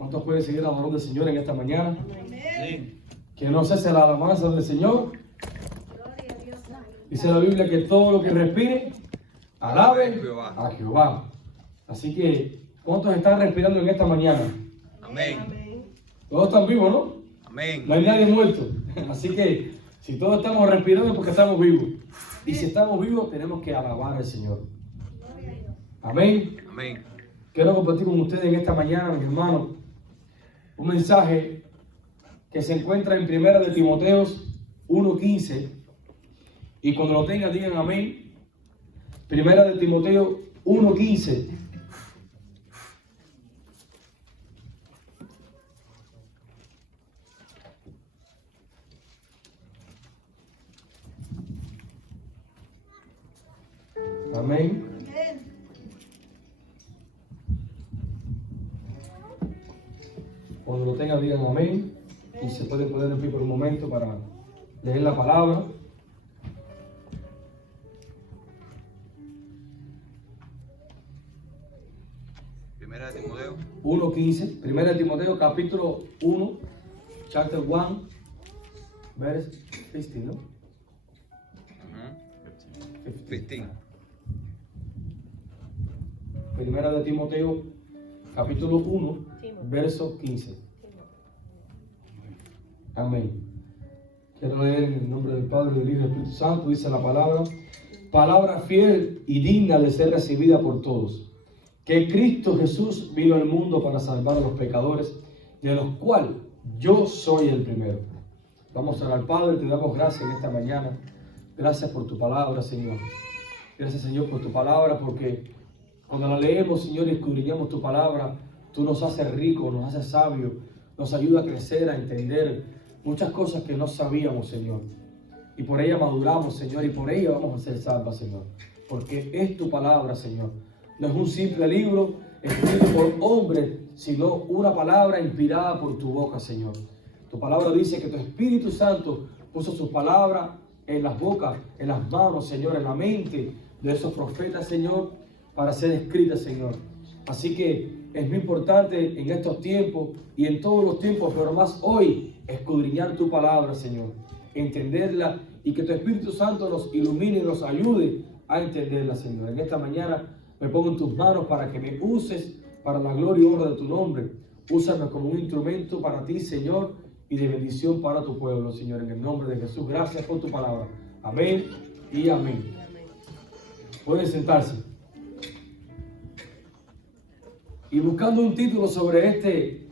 ¿Cuántos pueden seguir adorando al Señor en esta mañana? Amén. Que no cese la alabanza del Señor. Dice la Biblia que todo lo que respire, alabe a Jehová. Así que, ¿cuántos están respirando en esta mañana? Amén. Todos están vivos, ¿no? Amén. No hay nadie muerto. Así que, si todos estamos respirando es porque estamos vivos. Y si estamos vivos, tenemos que alabar al Señor. Amén. Amén. Quiero compartir con ustedes en esta mañana, mis hermanos, un mensaje que se encuentra en 1 de Timoteo 1:15. Y cuando lo tengan, digan amén. 1 de Timoteo 1:15. Amén. Cuando lo tengan, digan amén. Y se pueden poner en pie por un momento para leer la palabra. Primera de Timoteo. 1:15. 1 de Timoteo, capítulo 1, chapter 1, verse 15, ¿no? 15. 1 de Timoteo, capítulo 1, verso 15. Amén. Quiero leer en el nombre del Padre, del Hijo y del Espíritu Santo. Dice la palabra: palabra fiel y digna de ser recibida por todos, que Cristo Jesús vino al mundo para salvar a los pecadores, de los cuales yo soy el primero. Vamos a orar. Padre, te damos gracias en esta mañana. Gracias por tu palabra, Señor. Gracias, Señor, por tu palabra, porque cuando la leemos, Señor, y escudriñamos tu palabra, tú nos haces ricos, nos haces sabios, nos ayuda a crecer, a entender muchas cosas que no sabíamos, Señor. Y por ella maduramos, Señor, y por ella vamos a ser salvas, Señor. Porque es tu palabra, Señor. No es un simple libro escrito por hombres, sino una palabra inspirada por tu boca, Señor. Tu palabra dice que tu Espíritu Santo puso sus palabras en las bocas, en las manos, Señor, en la mente de esos profetas, Señor, para ser escritas, Señor. Así que es muy importante en estos tiempos y en todos los tiempos, pero más hoy, escudriñar tu palabra, Señor, entenderla y que tu Espíritu Santo nos ilumine y nos ayude a entenderla, Señor. En esta mañana me pongo en tus manos para que me uses para la gloria y honra de tu nombre. Úsame como un instrumento para ti, Señor, y de bendición para tu pueblo, Señor, en el nombre de Jesús. Gracias por tu palabra. Amén y amén. Pueden sentarse. Y buscando un título sobre este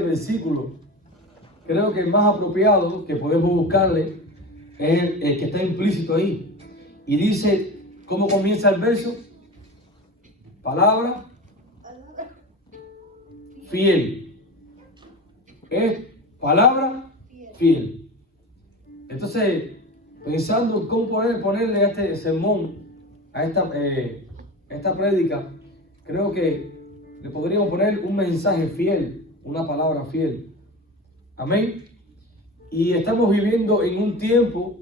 versículo, creo que el más apropiado que podemos buscarle es el que está implícito ahí. Y dice, ¿cómo comienza el verso? Palabra fiel. Es palabra fiel. Entonces, pensando cómo ponerle a este sermón, a esta prédica, creo que le podríamos poner un mensaje fiel, una palabra fiel. Amén. Y estamos viviendo en un tiempo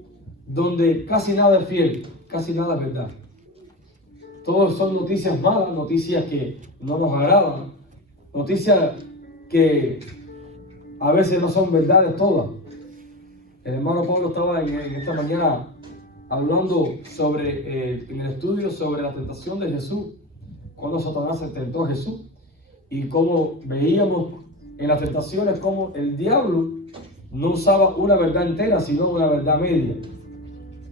donde casi nada es fiel, casi nada es verdad. Todos son noticias malas, noticias que no nos agradan, noticias que a veces no son verdades todas. El hermano Pablo estaba en esta mañana hablando en el estudio sobre la tentación de Jesús, cuando Satanás se tentó a Jesús, y cómo veíamos en las tentaciones cómo el diablo no usaba una verdad entera, sino una verdad media.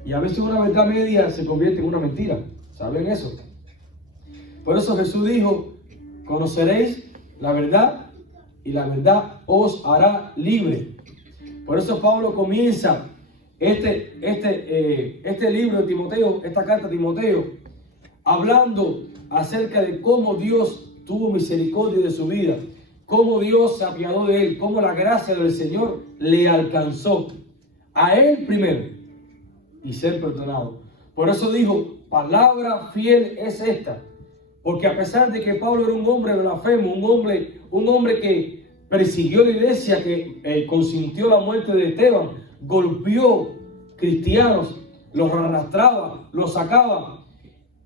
Y a veces una verdad media se convierte en una mentira. ¿Saben eso? Por eso Jesús dijo: conoceréis la verdad y la verdad os hará libre. Por eso Pablo comienza este libro de Timoteo, esta carta a Timoteo, hablando acerca de cómo Dios tuvo misericordia de su vida, cómo Dios se apiadó de él, cómo la gracia del Señor le alcanzó a él primero y ser perdonado. Por eso dijo, palabra fiel es esta, porque a pesar de que Pablo era un hombre blasfemo, un hombre que persiguió la iglesia, que consintió la muerte de Esteban, golpeó cristianos, los arrastraba, los sacaba,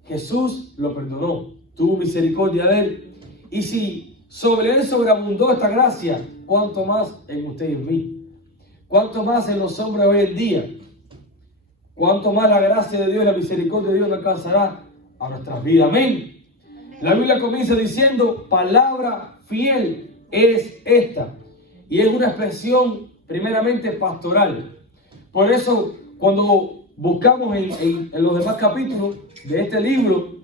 Jesús lo perdonó, tuvo misericordia de él. Y si sobre él sobreabundó esta gracia, cuanto más en usted y en mí, cuanto más en los hombres hoy en día, cuanto más la gracia de Dios y la misericordia de Dios nos alcanzará a nuestras vidas. Amén. La Biblia comienza diciendo, palabra fiel es esta. Y es una expresión primeramente pastoral. Por eso, cuando buscamos en los demás capítulos de este libro,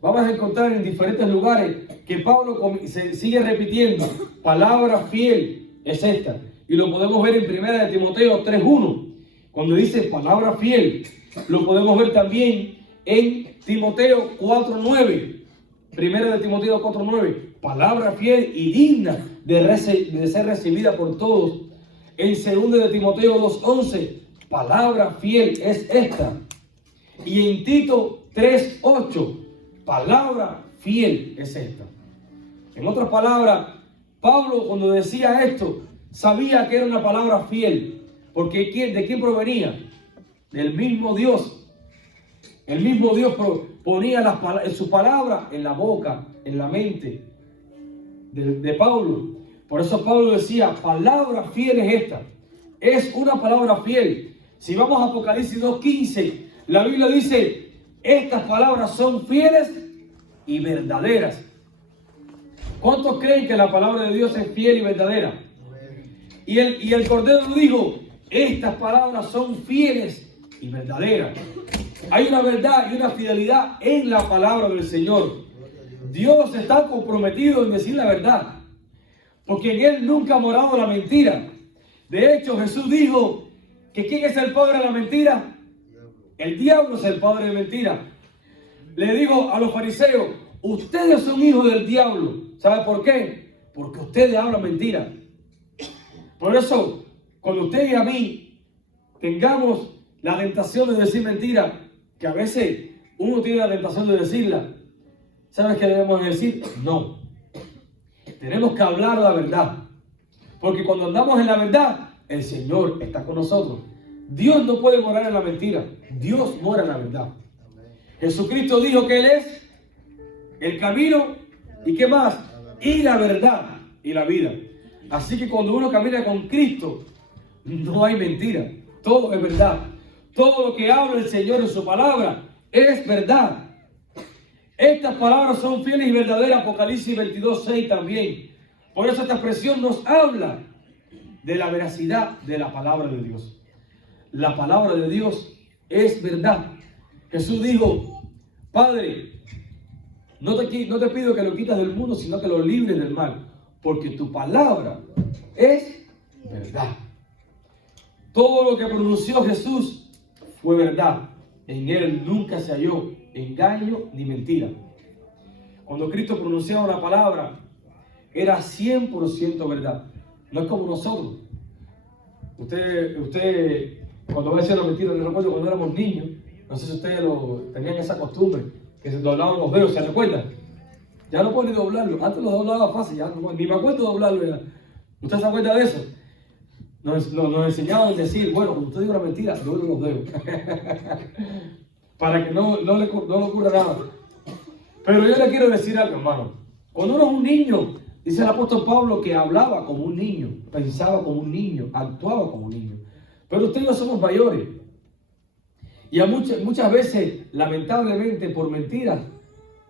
vamos a encontrar en diferentes lugares que Pablo se sigue repitiendo, palabra fiel es esta. Y lo podemos ver en 1 de Timoteo 3:1, cuando dice palabra fiel. Lo podemos ver también en Timoteo 4:9. 1 de Timoteo 4:9, palabra fiel y digna de ser recibida por todos. En 2 de Timoteo 2:11, palabra fiel es esta. Y en Tito 3:8, palabra fiel es esta. En otras palabras, Pablo cuando decía esto, sabía que era una palabra fiel. Porque ¿de quién provenía? Del mismo Dios. El mismo Dios ponía sus palabras en la boca, en la mente de Pablo. Por eso Pablo decía, palabra fiel es esta. Es una palabra fiel. Si vamos a Apocalipsis 2:15, la Biblia dice, estas palabras son fieles y verdaderas. ¿Cuántos creen que la palabra de Dios es fiel y verdadera? Y el Cordero dijo, estas palabras son fieles y verdaderas. Hay una verdad y una fidelidad en la palabra del Señor. Dios está comprometido en decir la verdad, porque en Él nunca ha morado la mentira. De hecho, Jesús dijo que ¿quién es el padre de la mentira? El diablo es el padre de mentira. Le dijo a los fariseos, ustedes son hijos del diablo. ¿Sabe por qué? Porque ustedes hablan mentira. Por eso, cuando usted y a mí tengamos la tentación de decir mentira, que a veces uno tiene la tentación de decirla, ¿sabes qué debemos decir? No. Tenemos que hablar la verdad. Porque cuando andamos en la verdad, el Señor está con nosotros. Dios no puede morar en la mentira. Dios mora en la verdad. Jesucristo dijo que Él es el camino y ¿qué más? Y la verdad y la vida. Así que cuando uno camina con Cristo, no hay mentira. Todo es verdad. Todo lo que habla el Señor en su palabra es verdad. Estas palabras son fieles y verdaderas. Apocalipsis 22:6 también. Por eso esta expresión nos habla de la veracidad de la palabra de Dios. La palabra de Dios es verdad. Jesús dijo, Padre, no te pido que lo quites del mundo, sino que lo libres del mal. Porque tu palabra es verdad. Todo lo que pronunció Jesús fue verdad. En Él nunca se halló engaño ni mentira. Cuando Cristo pronunciaba una palabra, era 100% verdad. No es como nosotros. Usted cuando va a decir la mentira, les recuerdo cuando éramos niños, no sé si ustedes tenían esa costumbre, que se doblaban los dedos, ¿se recuerdan? Ya no pueden ni doblarlo. Antes lo doblaba fácil, ya no, ni me acuerdo de doblarlo ya. ¿Usted se acuerda de eso? Nos enseñaban a decir, bueno, cuando usted diga una mentira, doble los dedos. Para que no le ocurra nada. Pero yo le quiero decir algo, hermano. Cuando uno es un niño, dice el apóstol Pablo que hablaba como un niño, pensaba como un niño, actuaba como un niño. Pero usted y yo somos mayores. Y muchas veces, lamentablemente, por mentiras,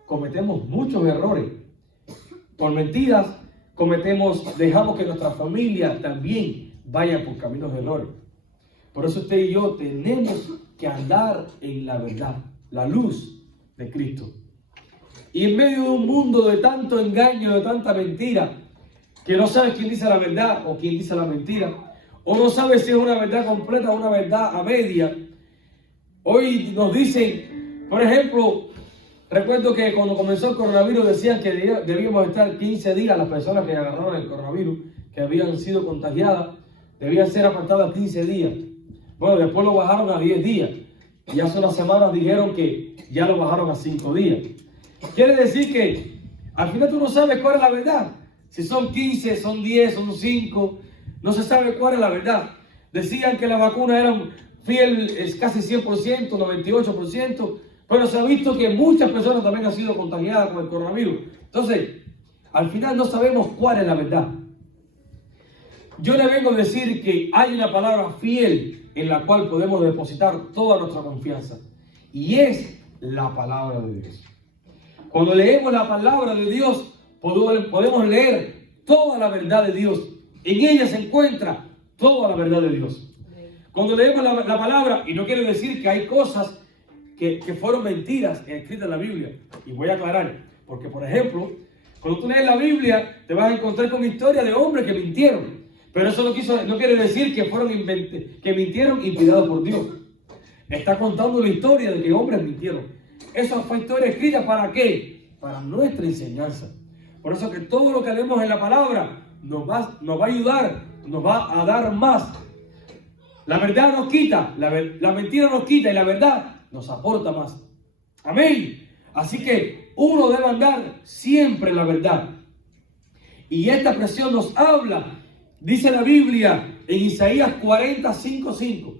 cometemos muchos errores. Por mentiras, dejamos que nuestra familia también vaya por caminos de errores. Por eso usted y yo tenemos que andar en la verdad, la luz de Cristo. Y en medio de un mundo de tanto engaño, de tanta mentira, que no sabes quién dice la verdad o quién dice la mentira, o no sabes si es una verdad completa o una verdad a media. Hoy nos dicen, por ejemplo, recuerdo que cuando comenzó el coronavirus decían que debíamos estar 15 días, las personas que agarraron el coronavirus, que habían sido contagiadas, debían ser apartadas 15 días. Bueno, después lo bajaron a 10 días. Y hace unas semanas dijeron que ya lo bajaron a 5 días. Quiere decir que al final tú no sabes cuál es la verdad. Si son 15, son 10, son 5, no se sabe cuál es la verdad. Decían que las vacunas eran fieles casi 100%, 98%, pero se ha visto que muchas personas también han sido contagiadas con el coronavirus. Entonces, Al final no sabemos cuál es la verdad. Yo le vengo a decir que hay una palabra fiel en la cual podemos depositar toda nuestra confianza. Y es la palabra de Dios. Cuando leemos la palabra de Dios, podemos leer toda la verdad de Dios. En ella se encuentra toda la verdad de Dios. Cuando leemos la palabra, y no quiere decir que hay cosas que fueron mentiras escritas en la Biblia. Y voy a aclarar, porque por ejemplo, cuando tú lees la Biblia, te vas a encontrar con historias de hombres que mintieron. Pero eso no quiere decir que mintieron inspirados por Dios. Está contando la historia de que hombres mintieron. Esa fue historia escrita ¿para qué? Para nuestra enseñanza. Por eso que todo lo que leemos en la palabra nos va a ayudar, nos va a dar más. La verdad nos quita, la mentira nos quita y la verdad nos aporta más. Amén. Así que uno debe andar siempre en la verdad. Y esta expresión nos habla, dice la Biblia en Isaías 40:5.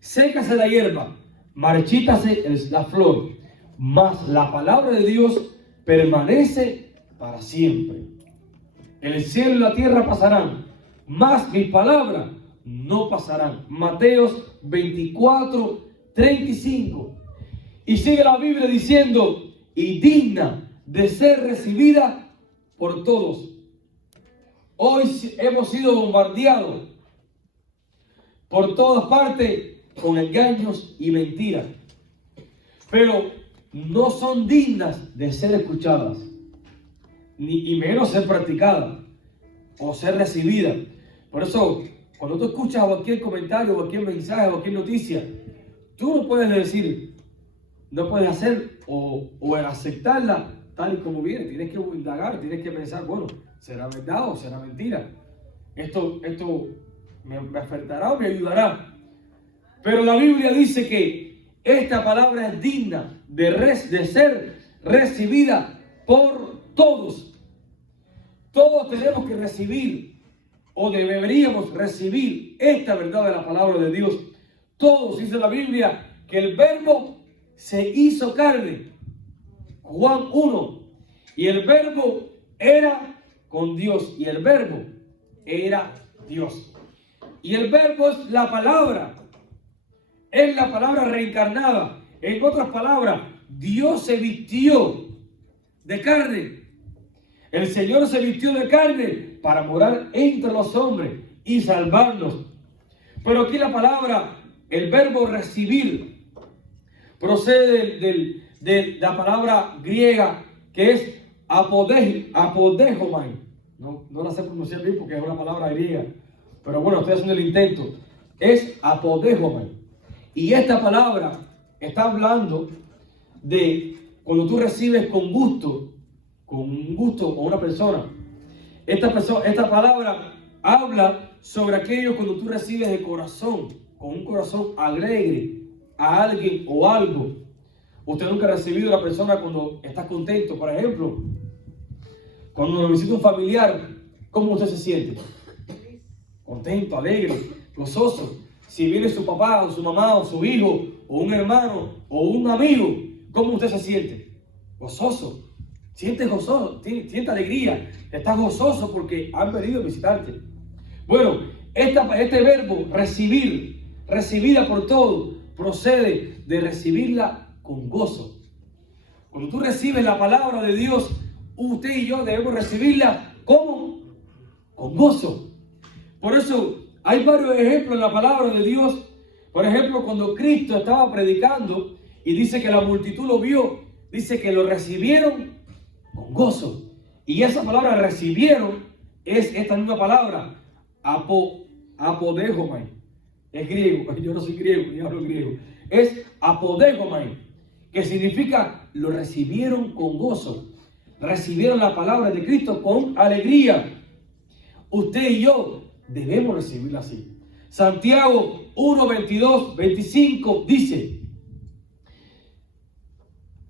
Sécase la hierba, marchítase la flor, mas la palabra de Dios permanece para siempre. El cielo y la tierra pasarán, mas mis palabras no pasarán. Mateos 24:35. Y sigue la Biblia diciendo, y digna de ser recibida por todos. Hoy hemos sido bombardeados por todas partes con engaños y mentiras, pero no son dignas de ser escuchadas, ni menos ser practicadas o ser recibidas. Por eso, cuando tú escuchas cualquier comentario, cualquier mensaje, cualquier noticia, tú no puedes decir, no puedes hacer o aceptarla tal y como viene. Tienes que indagar, tienes que pensar, bueno, ¿será verdad o será mentira? Esto me afectará o me ayudará. Pero la Biblia dice que esta palabra es digna de ser recibida por todos. Todos tenemos que recibir o deberíamos recibir esta verdad de la palabra de Dios. Todos, dice la Biblia, que el verbo se hizo carne. Juan 1. Y el verbo era con Dios. Y el verbo era Dios. Y el verbo es la palabra. Es la palabra reencarnada. En otras palabras, Dios se vistió de carne. El Señor se vistió de carne para morar entre los hombres y salvarnos. Pero aquí la palabra, el verbo recibir, procede de la palabra griega que es apodejomai. No la sé pronunciar bien porque es una palabra griega. Pero bueno, estoy haciendo el intento. Es apodejomai. Y esta palabra está hablando de cuando tú recibes con gusto a una persona. Esta palabra habla sobre aquello cuando tú recibes de corazón, con un corazón alegre a alguien o algo. Usted nunca ha recibido a una persona cuando está contento, por ejemplo. Cuando lo visita un familiar, ¿cómo usted se siente? Contento, alegre, gozoso. Si viene su papá o su mamá o su hijo o un hermano o un amigo, ¿cómo usted se siente? Gozoso. Sientes gozoso, sientes alegría. Estás gozoso porque han venido a visitarte. Bueno, este verbo recibir, recibida por todo, procede de recibirla con gozo. Cuando tú recibes la palabra de Dios, usted y yo debemos recibirla ¿cómo? Con gozo. Por eso hay varios ejemplos en la palabra de Dios. Por ejemplo, cuando Cristo estaba predicando y dice que la multitud lo vio, dice que lo recibieron con gozo. Y esa palabra recibieron es esta misma palabra, apodejomai. Es griego, yo no soy griego, ni hablo griego. Es apodejomai, que significa lo recibieron con gozo. Recibieron la palabra de Cristo con alegría. Usted y yo debemos recibirla así. Santiago 1:22-25 dice: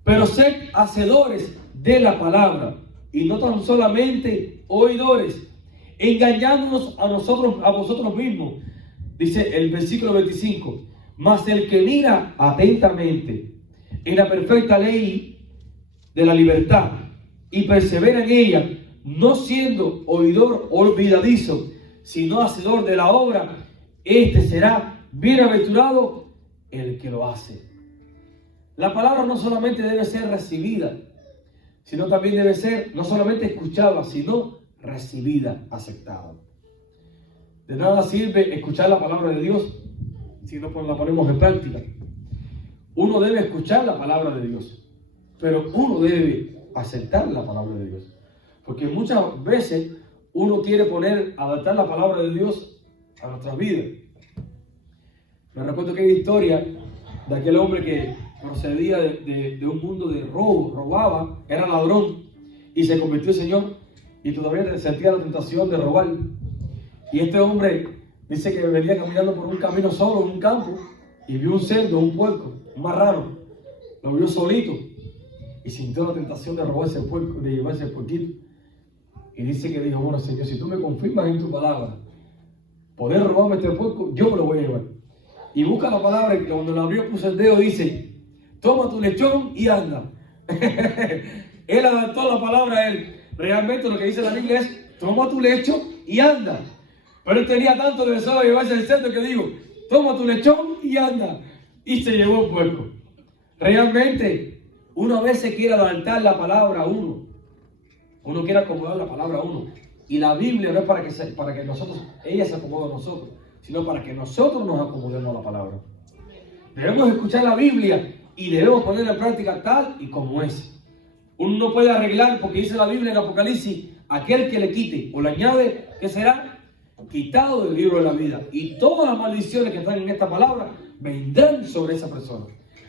pero sed hacedores de la palabra y no tan solamente oidores, engañándonos a vosotros mismos. Dice el versículo 25: mas el que mira atentamente en la perfecta ley de la libertad y persevera en ella, no siendo oidor olvidadizo, sino hacedor de la obra, este será bienaventurado el que lo hace. La palabra no solamente debe ser recibida, sino también debe ser no solamente escuchada, sino recibida, aceptada. De nada sirve escuchar la palabra de Dios si no la ponemos en práctica. Uno debe escuchar la palabra de Dios, pero uno debe aceptar la palabra de Dios. Porque muchas veces uno quiere adaptar la palabra de Dios a nuestras vidas. Me recuerdo que hay historia de aquel hombre que procedía de un mundo de robo, robaba, era ladrón y se convirtió en Señor y todavía sentía la tentación de robar. Y este hombre dice que venía caminando por un camino solo en un campo y vio un cerdo, un puerco, un marrano. Lo vio solito y sintió la tentación de robarse el puerco, de llevarse el puerquito. Y dice que dijo, bueno, Señor, si tú me confirmas en tu palabra poder robarme este puerco, yo me lo voy a llevar. Y busca la palabra y cuando la abrió puso el dedo, dice, toma tu lechón y anda. Él adaptó la palabra a él. Realmente lo que dice la Biblia es, toma tu lecho y anda. Pero él tenía tanto deseo de llevarse el cerdo que digo, toma tu lechón y anda. Y se llevó el puerco. Realmente, uno a veces quiere adaptar la palabra a uno. Uno quiere acomodar la palabra a uno. Y la Biblia no es para que nosotros, ella se acomode a nosotros, sino para que nosotros nos acomodemos a la palabra. Debemos escuchar la Biblia y debemos ponerla en práctica tal y como es. Uno no puede arreglar, porque dice la Biblia en Apocalipsis, aquel que le quite o le añade, ¿qué será? Quitado del libro de la vida. Y todas las maldiciones que están en esta palabra vendrán sobre esa persona.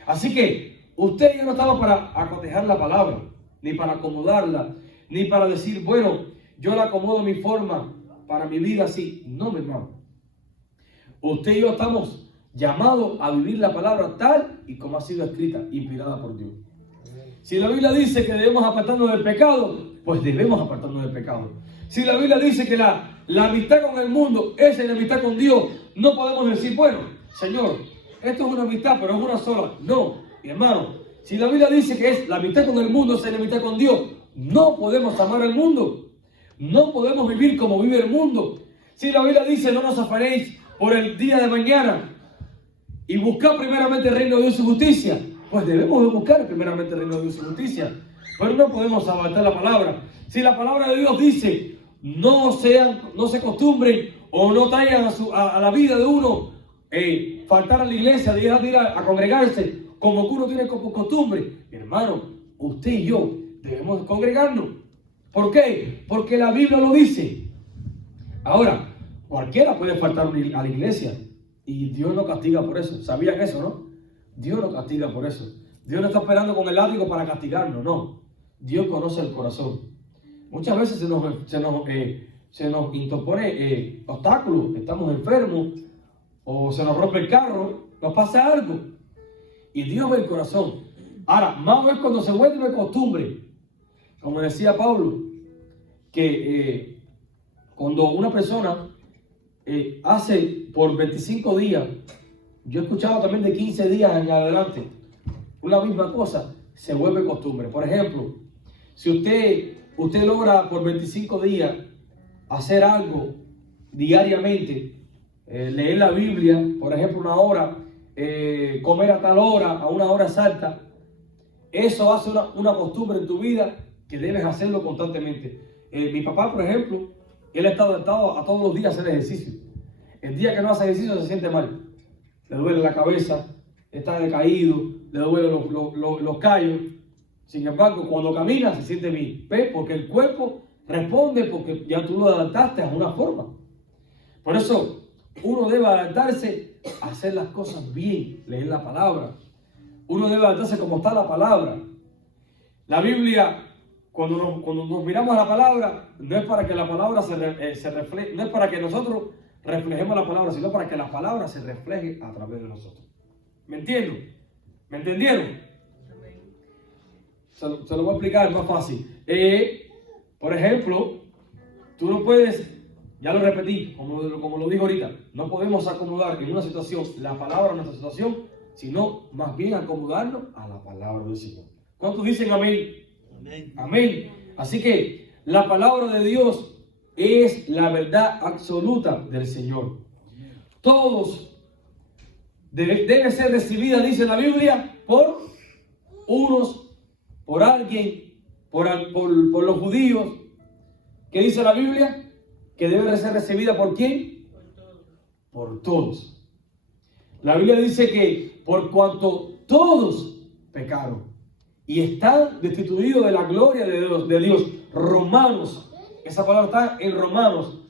Así que usted ya no estaba para acotejar la palabra, ni para acomodarla, ni para decir, bueno, yo la acomodo a mi forma para mi vida así. No, mi hermano. Usted y yo estamos llamados a vivir la palabra tal y como ha sido escrita, inspirada por Dios. Si la Biblia dice que debemos apartarnos del pecado, pues debemos apartarnos del pecado. Si la Biblia dice que la amistad con el mundo es la amistad con Dios, no podemos decir, bueno, Señor, esto es una amistad, pero es una sola. No, mi hermano, si la Biblia dice que es la amistad con el mundo, es la amistad con Dios, no podemos amar al mundo. No podemos vivir como vive el mundo. Si la Biblia dice, no nos afanéis por el día de mañana y buscar primeramente el reino de Dios y su justicia, pues debemos de buscar primeramente el reino de Dios y su justicia. Pero no podemos abarcar la palabra. Si la palabra de Dios dice, no se acostumbren o no traigan a la vida de uno faltar a la iglesia, de ir a congregarse, como que uno tiene como costumbre, hermano, usted y yo debemos congregarnos. ¿Por qué? Porque la Biblia lo dice. Ahora, cualquiera puede faltar a la iglesia y Dios no castiga por eso. ¿Sabían eso, no? Dios no castiga por eso. Dios no está esperando con el látigo para castigarnos, no. Dios conoce el corazón. Muchas veces se nos interpone obstáculos, estamos enfermos o se nos rompe el carro, nos pasa algo y Dios ve el corazón. Ahora, más es cuando se vuelve costumbre, como decía Pablo, que cuando una persona hace por 25 días, yo he escuchado también de 15 días en adelante, una misma cosa, se vuelve costumbre. Por ejemplo, si usted logra por 25 días hacer algo diariamente, leer la Biblia, por ejemplo, una hora, comer a tal hora, a una hora exacta, eso hace una costumbre en tu vida que debes hacerlo constantemente. Mi papá, por ejemplo, él está adaptado a todos los días hacer ejercicio. El día que no hace ejercicio se siente mal. Le duele la cabeza, está decaído, le duelen los callos. Sin embargo, cuando camina se siente bien. ¿Ves? Porque el cuerpo responde, porque ya tú lo adaptaste a una forma. Por eso, uno debe adaptarse a hacer las cosas bien, leer la palabra. Uno debe adaptarse como está la palabra. La Biblia, cuando nos miramos a la palabra, no es para que la palabra se refleje, no es para que nosotros reflejemos la palabra, sino para que la palabra se refleje a través de nosotros. ¿Me entienden? ¿Me entendieron? Se lo voy a explicar, es más fácil. Por ejemplo, tú no puedes, ya lo repetí, como lo digo ahorita, no podemos acomodar en una situación la palabra a nuestra situación, sino más bien acomodarnos a la palabra del Señor. ¿Cuántos dicen amén? Amén. Así que la palabra de Dios es la verdad absoluta del Señor. Todos debe ser recibida, dice la Biblia, por unos, por alguien, por los judíos. ¿Qué dice la Biblia? Que debe ser recibida ¿por quién? Por todos. La Biblia dice que por cuanto todos pecaron y están destituidos de la gloria de Dios. Romanos, esa palabra está en Romanos.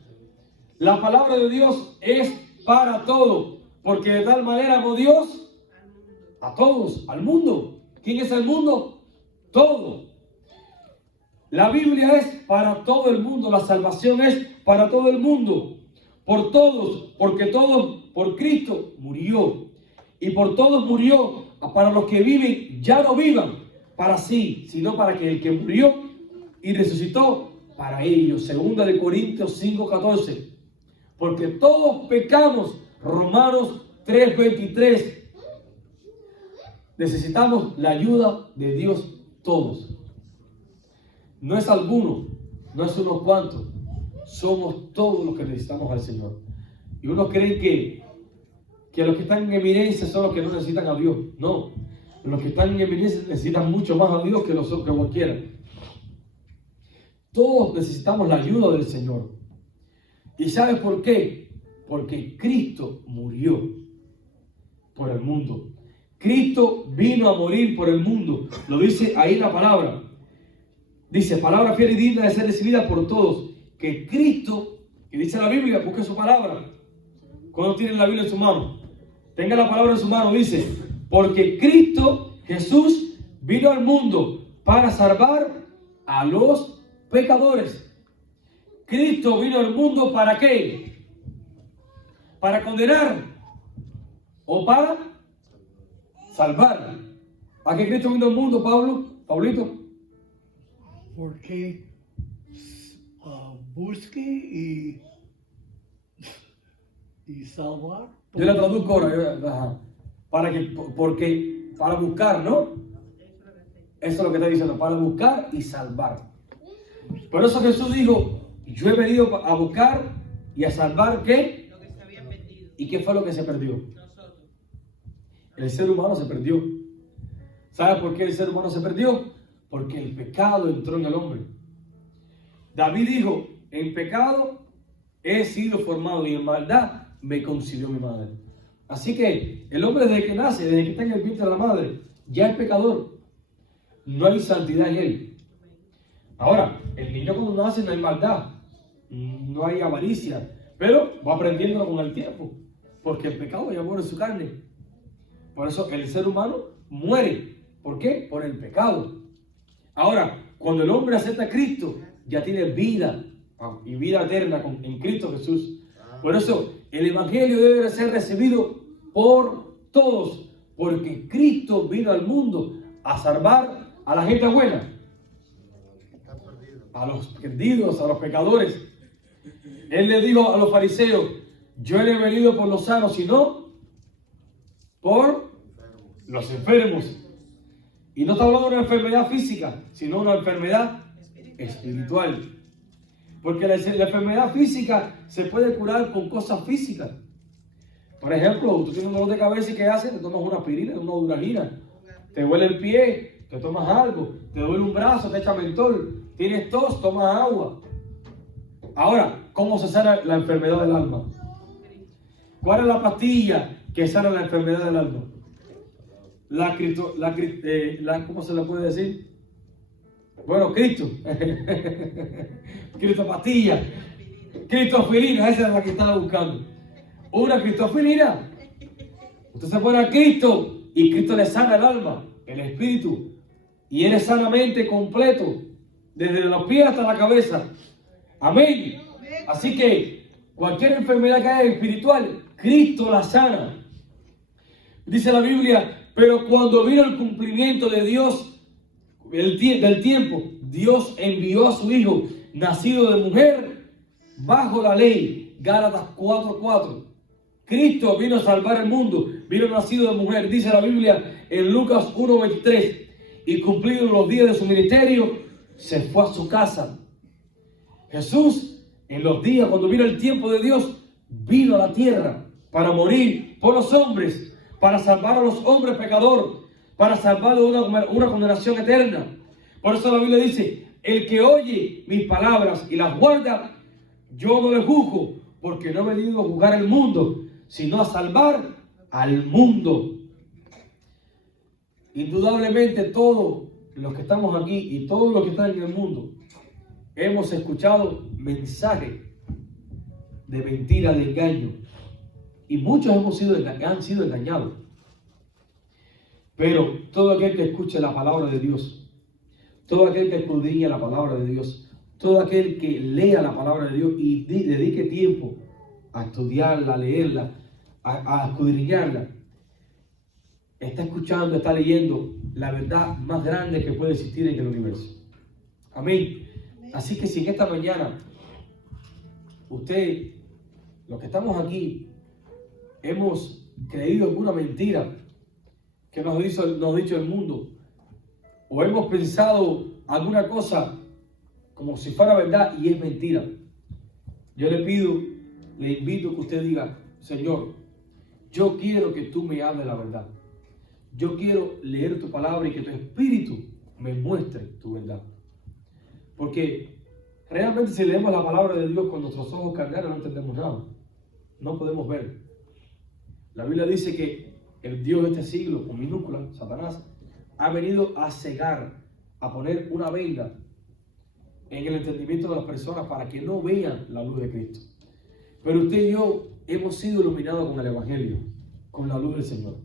La palabra de Dios es para todos, porque de tal manera amó Dios a todos, al mundo. ¿Quién es el mundo? Todo. La Biblia es para todo el mundo, la salvación es para todo el mundo, por todos, porque todos, por Cristo murió, y por todos murió, para los que viven, ya no vivan para sí, sino para que el que murió y resucitó para ellos. Segunda de Corintios 5:14. Porque todos pecamos, Romanos 3:23. Necesitamos la ayuda de Dios todos. No es alguno, no es unos cuantos. Somos todos los que necesitamos al Señor. Y uno cree que los que están en eminencia son los que no necesitan a Dios. No, los que están en eminencia necesitan mucho más a Dios que cualquiera. Todos necesitamos la ayuda del Señor. ¿Y sabes por qué? Porque Cristo murió por el mundo. Cristo vino a morir por el mundo. Lo dice ahí la palabra. Dice, palabra fiel y digna de ser recibida por todos. Que Cristo, que dice la Biblia, busque su palabra. Cuando tienen la Biblia en su mano, tenga la palabra en su mano, dice, porque Cristo Jesús vino al mundo para salvar a los pecadores. Cristo vino al mundo ¿para qué? ¿Para condenar? ¿O para salvar? ¿A qué Cristo vino al mundo, Pablito? Porque busque y salvar. Yo la traduzco ahora. Para buscar, ¿no? Eso es lo que está diciendo, para buscar y salvar. Por eso Jesús dijo, yo he venido a buscar y a salvar ¿qué? Lo que se había perdido. ¿Y qué fue lo que se perdió? Nosotros. El ser humano se perdió. ¿Sabe por qué el ser humano se perdió? Porque el pecado entró en el hombre. David dijo, en pecado he sido formado y en maldad me concibió mi madre. Así que el hombre desde que nace, desde que está en el vientre de la madre, ya es pecador. No hay santidad en él. Ahora, el niño cuando nace no hay maldad, no hay avaricia, pero va aprendiendo con el tiempo, porque el pecado ya muere en su carne. Por eso el ser humano muere. ¿Por qué? Por el pecado. Ahora, cuando el hombre acepta a Cristo, ya tiene vida y vida eterna en Cristo Jesús. Por eso el Evangelio debe ser recibido por todos, porque Cristo vino al mundo a salvar a la gente buena, a los perdidos, a los pecadores. Él le dijo a los fariseos, yo no he venido por los sanos, sino por los enfermos. Y no está hablando de una enfermedad física, sino una enfermedad espiritual. Porque la enfermedad física se puede curar con cosas físicas. Por ejemplo, tú tienes un dolor de cabeza y ¿qué haces? Te tomas una aspirina, una duralgina. Te duele el pie, te tomas algo. Te duele un brazo, te echas mentol. Tienes tos, tomas agua. Ahora, ¿cómo se sana la enfermedad del alma? ¿Cuál es la pastilla que sana la enfermedad del alma? ¿Cómo se le puede decir? Bueno, Cristo. Cristo pastilla. Cristofilina, esa es la que estaba buscando. Una cristofilina. Usted se pone a Cristo y Cristo le sana el alma, el espíritu. Y eres sanamente completo, desde los pies hasta la cabeza. Amén. Así que cualquier enfermedad que haya espiritual, Cristo la sana. Dice la Biblia, pero cuando vino el cumplimiento de Dios, del tiempo, Dios envió a su Hijo, nacido de mujer, bajo la ley. Gálatas 4:4. Cristo vino a salvar el mundo, vino nacido de mujer. Dice la Biblia en Lucas 1:23. y cumplidos los días de su ministerio, se fue a su casa. Jesús, en los días cuando vino el tiempo de Dios, vino a la tierra para morir por los hombres, para salvar a los hombres pecadores, para salvarlos de una condenación eterna. Por eso la Biblia dice, el que oye mis palabras y las guarda, yo no le juzgo, porque no he venido a juzgar al mundo, sino a salvar al mundo. Indudablemente todos los que estamos aquí y todos los que están en el mundo hemos escuchado mensajes de mentira, de engaño, y muchos han sido engañados. Pero todo aquel que escuche la palabra de Dios, todo aquel que escudriña la palabra de Dios, todo aquel que lea la palabra de Dios y dedique tiempo a estudiarla, a leerla, a escudriñarla, está escuchando, está leyendo la verdad más grande que puede existir en el universo. Amén. Así que si en esta mañana usted, los que estamos aquí, hemos creído en una mentira que nos ha dicho el mundo, o hemos pensado alguna cosa como si fuera verdad y es mentira, yo le invito a que usted diga, Señor, yo quiero que tú me hables la verdad. Yo quiero leer tu palabra y que tu espíritu me muestre tu verdad. Porque realmente si leemos la palabra de Dios con nuestros ojos carnales no entendemos nada. No podemos ver. La Biblia dice que el Dios de este siglo, con minúscula, Satanás, ha venido a cegar, a poner una venda en el entendimiento de las personas para que no vean la luz de Cristo. Pero usted y yo hemos sido iluminados con el Evangelio, con la luz del Señor.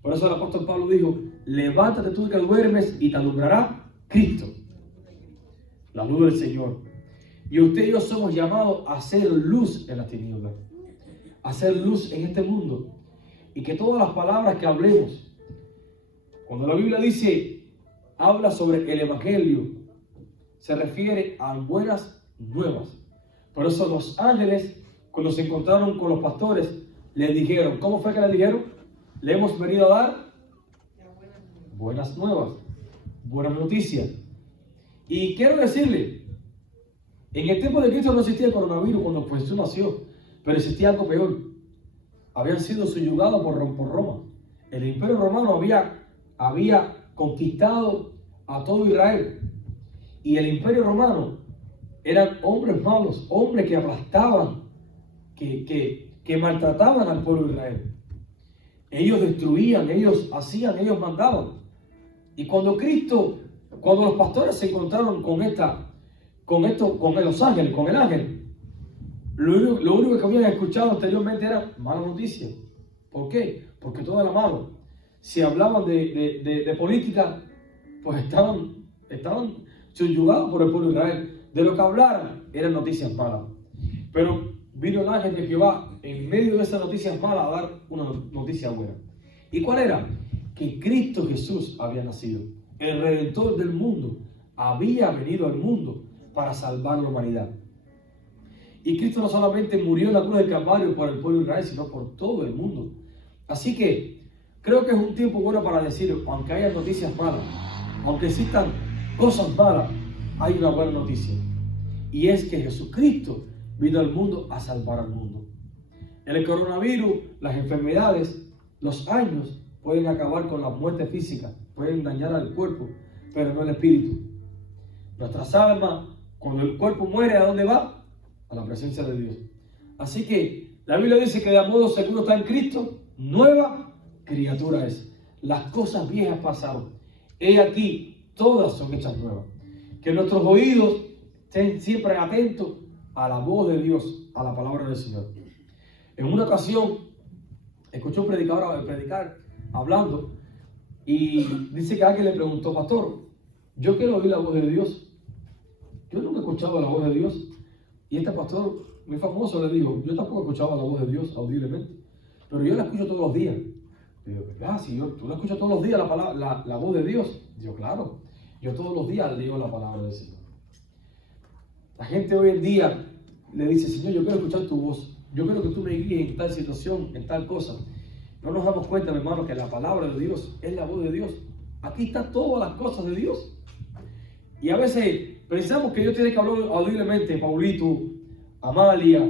Por eso el apóstol Pablo dijo, levántate tú que duermes y te alumbrará Cristo, la luz del Señor. Y usted y yo somos llamados a hacer luz en las tinieblas, a hacer luz en este mundo. Y que todas las palabras que hablemos, cuando la Biblia dice, habla sobre el Evangelio, se refiere a buenas nuevas. Por eso los ángeles, cuando se encontraron con los pastores, les dijeron, ¿cómo fue que les dijeron? Le hemos venido a dar buenas nuevas, buenas noticias. Y quiero decirle, en el tiempo de Cristo no existía el coronavirus cuando Jesús nació, pero existía algo peor. Habían sido subyugados por Roma. El imperio romano había conquistado a todo Israel. Y el imperio romano eran hombres malos, hombres que aplastaban, que maltrataban al pueblo de Israel. Ellos destruían, ellos hacían, ellos mandaban. Y cuando los pastores se encontraron con los ángeles, con el ángel, lo único que habían escuchado anteriormente era mala noticia. ¿Por qué? Porque todo era malo. Si hablaban de política, pues estaban subyugados por el pueblo de Israel. De lo que hablaran eran noticias malas. Pero vino el ángel de Jehová en medio de esas noticias malas a dar una noticia buena. ¿Y cuál era? Que Cristo Jesús había nacido. El Redentor del mundo había venido al mundo para salvar a la humanidad. Y Cristo no solamente murió en la cruz del Calvario por el pueblo de Israel, sino por todo el mundo. Así que creo que es un tiempo bueno para decir, aunque haya noticias malas, aunque existan cosas malas, hay una buena noticia. Y es que Jesucristo vino al mundo a salvar al mundo. El coronavirus, las enfermedades, los años pueden acabar con la muerte física, pueden dañar al cuerpo, pero no al espíritu. Nuestras almas, cuando el cuerpo muere, ¿a dónde va? A la presencia de Dios. Así que la Biblia dice que de modo seguro está en Cristo, nueva criatura es. Las cosas viejas pasaron. He aquí, todas son hechas nuevas. Que nuestros oídos estén siempre atentos a la voz de Dios, a la palabra del Señor. En una ocasión, escuché un predicador predicar, hablando, y dice que alguien le preguntó, pastor, yo quiero oír la voz de Dios. Yo nunca he escuchado la voz de Dios. Y este pastor, muy famoso, le dijo, yo tampoco he escuchado la voz de Dios audiblemente, pero yo la escucho todos los días. Le digo, ¿verdad? Si tú la escuchas todos los días, la voz de Dios. Digo, claro, yo todos los días leo la palabra del Señor. La gente hoy en día le dice, Señor, yo quiero escuchar tu voz. Yo quiero que tú me guíes en tal situación, en tal cosa. No nos damos cuenta, mi hermano, que la palabra de Dios es la voz de Dios. Aquí están todas las cosas de Dios. Y a veces pensamos que Dios tiene que hablar audiblemente, Paulito, Amalia.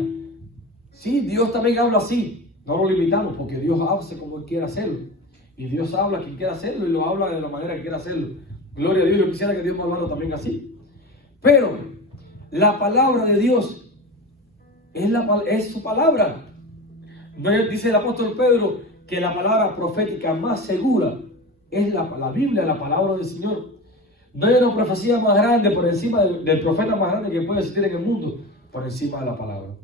Sí, Dios también habla así. No lo limitamos porque Dios hace como Él quiere hacerlo. Y Dios habla quien quiera hacerlo y lo habla de la manera que quiera hacerlo. Gloria a Dios, yo quisiera que Dios me hablara también así. Pero la palabra de Dios es su palabra. No dice el apóstol Pedro que la palabra profética más segura es la Biblia, la palabra del Señor. No hay una profecía más grande por encima del profeta más grande que puede existir en el mundo, por encima de la palabra.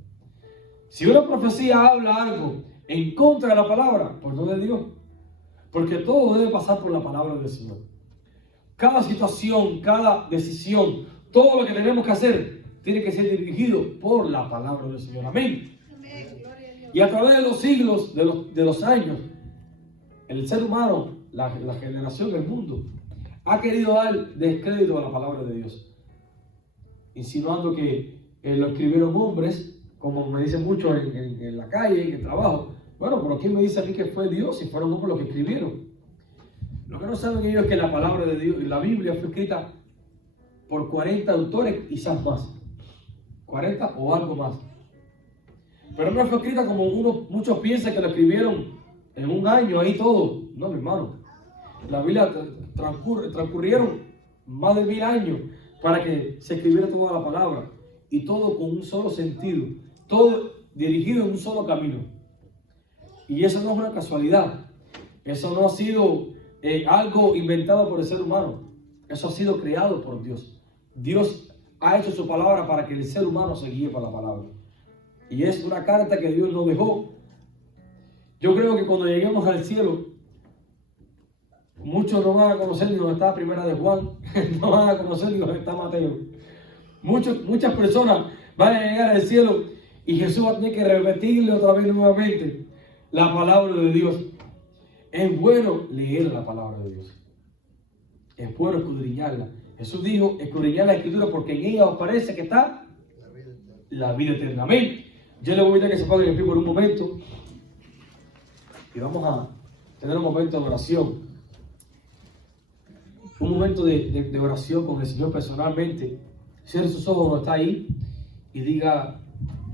Si una profecía habla algo en contra de la palabra, pues no de Dios. Porque todo debe pasar por la palabra del Señor. Cada situación, cada decisión, todo lo que tenemos que hacer, tiene que ser dirigido por la palabra del Señor. Amén. Y a través de los siglos, de los años, el ser humano, la generación del mundo, ha querido dar descrédito a la palabra de Dios, insinuando que lo escribieron hombres, como me dicen muchos en la calle, en el trabajo. Bueno, pero ¿quién me dice a mí que fue Dios y fueron hombres los que escribieron? Lo que no saben ellos es que la palabra de Dios, la Biblia, fue escrita por 40 autores, quizás más, 40 o algo más. Pero no fue escrita como muchos piensan que la escribieron en un año, ahí todo. No, mi hermano. La Biblia transcurrieron más de 1000 años para que se escribiera toda la palabra. Y todo con un solo sentido. Todo dirigido en un solo camino. Y eso no es una casualidad. Eso no ha sido algo inventado por el ser humano. Eso ha sido creado por Dios. Dios ha hecho su palabra para que el ser humano se guíe por la palabra. Y es una carta que Dios nos dejó. Yo creo que cuando lleguemos al cielo, muchos no van a conocer ni donde está Primera de Juan, no van a conocer ni donde está Mateo. Muchas personas van a llegar al cielo y Jesús va a tener que repetirle otra vez nuevamente la palabra de Dios. Es bueno leer la palabra de Dios. Es bueno escudriñarla. Jesús dijo, escudriñar la Escritura porque en ella os parece que está la vida eterna. Amén. Yo le voy a pedir que se pongan en pie por un momento y vamos a tener un momento de oración. Un momento de oración con el Señor personalmente. Cierre sus ojos donde está ahí y diga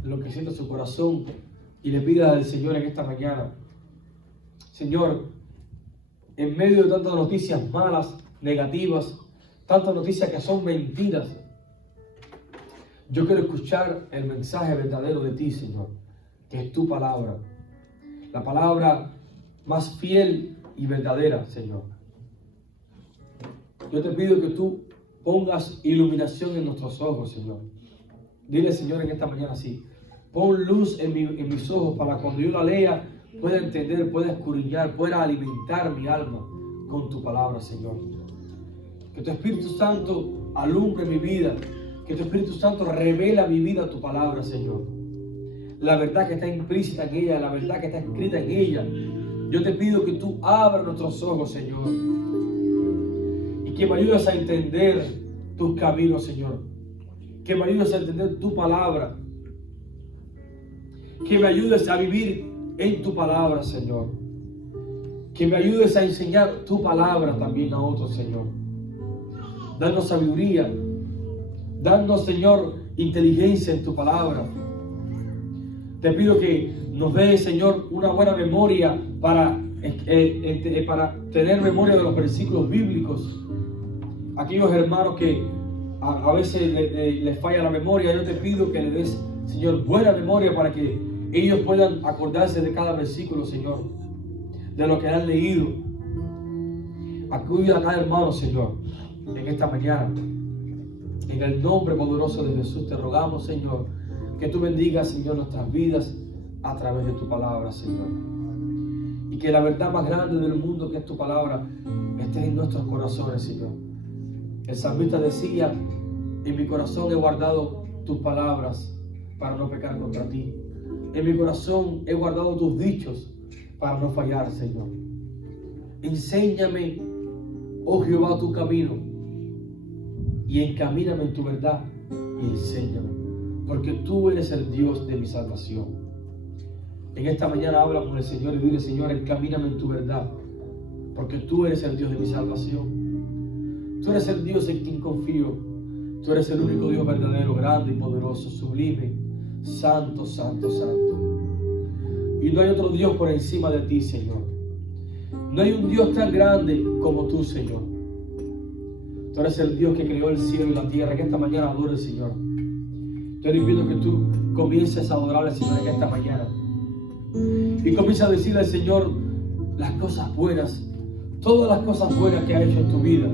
lo que siente en su corazón y le pida al Señor en esta mañana. Señor, en medio de tantas noticias malas, negativas, tantas noticias que son mentiras, yo quiero escuchar el mensaje verdadero de ti, Señor, que es tu palabra. La palabra más fiel y verdadera, Señor. Yo te pido que tú pongas iluminación en nuestros ojos, Señor. Dile, Señor, en esta mañana así. Pon luz en mis ojos para cuando yo la lea pueda entender, pueda escudriñar, pueda alimentar mi alma con tu palabra, Señor. Que tu Espíritu Santo alumbre mi vida. Que tu Espíritu Santo revela mi vida tu palabra, Señor. La verdad que está implícita en ella, la verdad que está escrita en ella. Yo te pido que tú abras nuestros ojos, Señor. Y que me ayudes a entender tus caminos, Señor. Que me ayudes a entender tu palabra. Que me ayudes a vivir en tu palabra, Señor. Que me ayudes a enseñar tu palabra también a otros, Señor. Danos sabiduría. Danos, Señor, inteligencia en tu palabra. Te pido que nos dé, Señor, una buena memoria para tener memoria de los versículos bíblicos. Aquellos hermanos que a veces les falla la memoria, yo te pido que le des, Señor, buena memoria para que ellos puedan acordarse de cada versículo, Señor, de lo que han leído. Acude a cada hermano, Señor, en esta mañana. En el nombre poderoso de Jesús te rogamos, Señor, que tú bendigas, Señor, nuestras vidas a través de tu palabra, Señor. Y que la verdad más grande del mundo, que es tu palabra, esté en nuestros corazones, Señor. El salmista decía, en mi corazón he guardado tus palabras para no pecar contra ti. En mi corazón he guardado tus dichos para no fallar, Señor. Enséñame, oh Jehová, tu camino y encamíname en tu verdad y enséñame, porque tú eres el Dios de mi salvación. En esta mañana habla con el Señor y dile, Señor, encamíname en tu verdad porque tú eres el Dios de mi salvación. Tú eres el Dios en quien confío. Tú eres el único Dios verdadero, grande y poderoso, sublime, santo, santo, santo. Y no hay otro Dios por encima de ti, Señor. No hay un Dios tan grande como tú, Señor. Tú eres el Dios que creó el cielo y la tierra. Que esta mañana adore al Señor. Yo te invito a que tú comiences a adorar al Señor en esta mañana. Y comienza a decirle al Señor las cosas buenas, todas las cosas buenas que ha hecho en tu vida,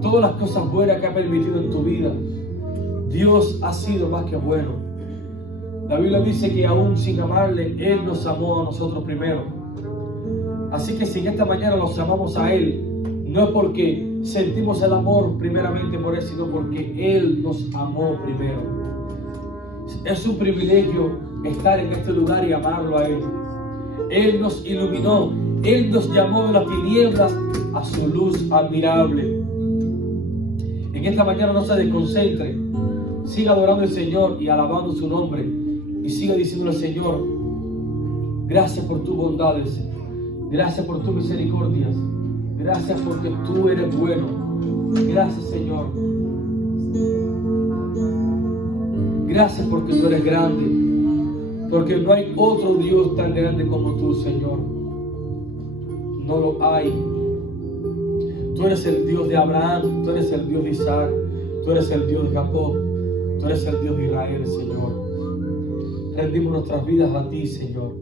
todas las cosas buenas que ha permitido en tu vida. Dios ha sido más que bueno. La Biblia dice que aún sin amarle, Él nos amó a nosotros primero. Así que si en esta mañana nos amamos a Él, no es porque sentimos el amor primeramente por Él, sino porque Él nos amó primero. Es un privilegio estar en este lugar y amarlo a Él. Él nos iluminó, Él nos llamó de las tinieblas a su luz admirable. En esta mañana no se desconcentre, siga adorando al Señor y alabando su nombre, y siga diciendo al Señor: gracias por tus bondades, gracias por tus misericordias, gracias porque tú eres bueno, gracias, Señor. Gracias porque tú eres grande, porque no hay otro Dios tan grande como tú, Señor. No lo hay. Tú eres el Dios de Abraham, tú eres el Dios de Isaac, tú eres el Dios de Jacob, tú eres el Dios de Israel, Señor. Rendimos nuestras vidas a ti, Señor,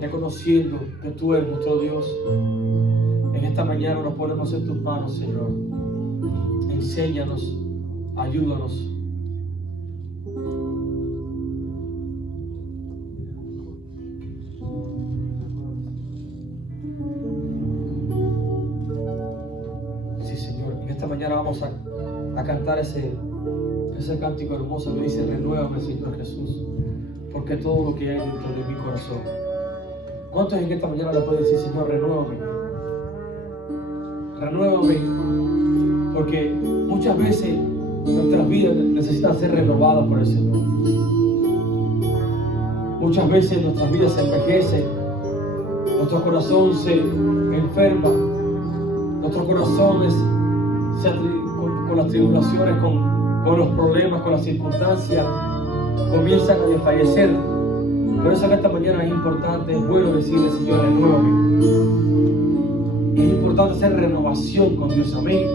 reconociendo que tú eres nuestro Dios. En esta mañana nos ponemos en tus manos, Señor. Enséñanos, ayúdanos. Sí, Señor, en esta mañana vamos a cantar ese cántico hermoso que dice: renuévame, Señor Jesús, porque todo lo que hay dentro de mi corazón. ¿Cuántos en esta mañana le pueden decir: Señor, renuévame? Renuévame, porque muchas veces nuestras vidas necesitan ser renovadas por el Señor. Muchas veces nuestras vidas se envejecen, nuestro corazón se enferma, nuestros corazones con las tribulaciones, con los problemas, con las circunstancias, comienzan a desfallecer. Por eso en esta mañana es importante, es bueno decirle: Señor, renuévame. Es importante hacer renovación con Dios, amén.